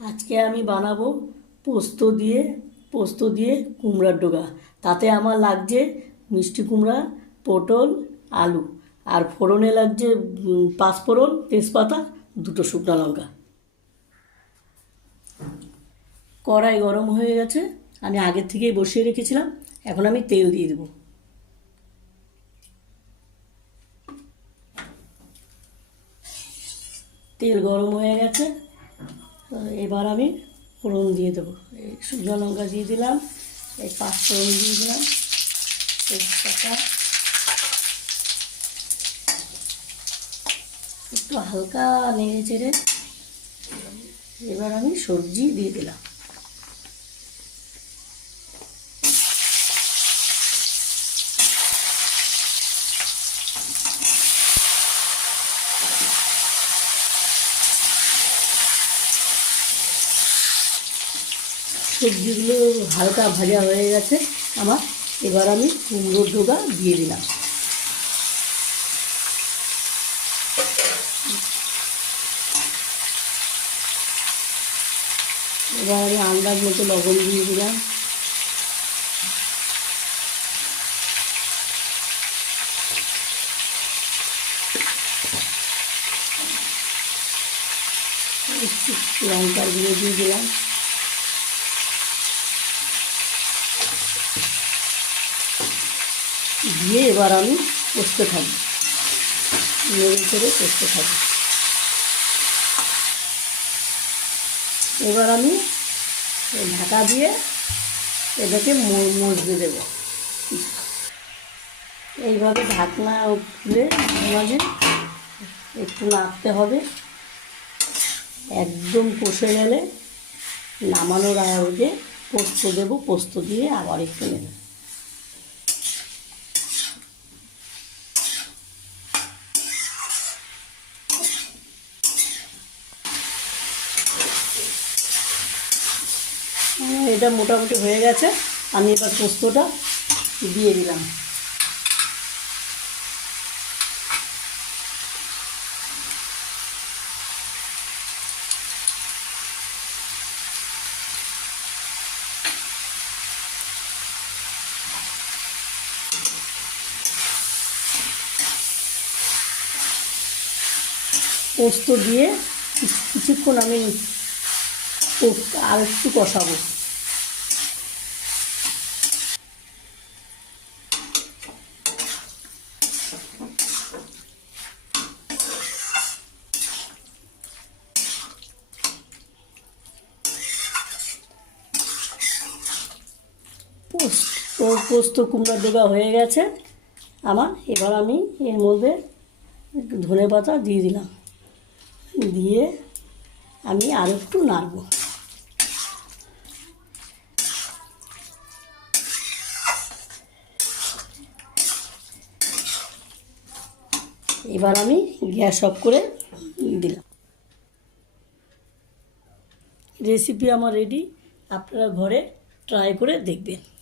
আজকে আমি বানাবো পোস্ত দিয়ে পোস্ত দিয়ে কুমড়ার ডোগা। তাতে আমার লাগছে মিষ্টি কুমড়া, পটল, আলু। আর ফোড়নে লাগছে পাঁচফোড়ন, তেজপাতা, দুটো শুকনো লঙ্কা। কড়াই গরম হয়ে গেছে। আমি আগের থেকেই বসিয়ে রেখেছিলাম। এখন আমি তেল দিয়ে দেবো। তেল গরম হয়ে গেছে। এবার আমি ফোড়ন দিয়ে দেবো। এই শুকনো লঙ্কা দিয়ে দিলাম, এই পাঁচ ফোড়ন দিয়ে দিলাম, তেজপাতা। একটু হালকা নেড়ে চেড়ে এবার আমি সবজি দিয়ে দিলাম। সবজিগুলো হালকা ভাজা হয়ে গেছে। আমার এবার আমি কুমড়ো ডোগা দিয়ে দিলাম। এবার আমি আন্দাজ মতো লবণ দিয়ে দিলাম। একটু লঙ্কার গুঁড়ো দিয়ে দিলাম। দিয়ে এবার আমি কষতে থাকি নেড়ে করে কষতে থাকি এবার আমি ঢাকা দিয়ে এটাকে ম- মজতে দেব। এইভাবে ঢাকনা খুলে মাঝে একটু নাড়তে হবে। একদম কষে গেলে নামানোর আগে পোস্ত দেবো, পোস্ত দিয়ে আবার একটু নেবে হ্যাঁ, এটা মোটামুটি হয়ে গেছে। আমি এবার পোস্তটা দিয়ে দিলাম। পোস্ত দিয়ে কিছু- কিছুক্ষণ আমি আর একটু কষাবো। পোস্ত পোস্ত কুমড়ার ডোগা হয়ে গেছে। আমার, এবার আমি এর মধ্যে ধনে পাতা দিয়ে দিলাম। দিয়ে আমি আর একটু নাড়বো। এবার আমি গ্যাস অফ করে দিলাম। রেসিপি আমার রেডি। আপনারা ঘরে ট্রাই করে দেখবেন।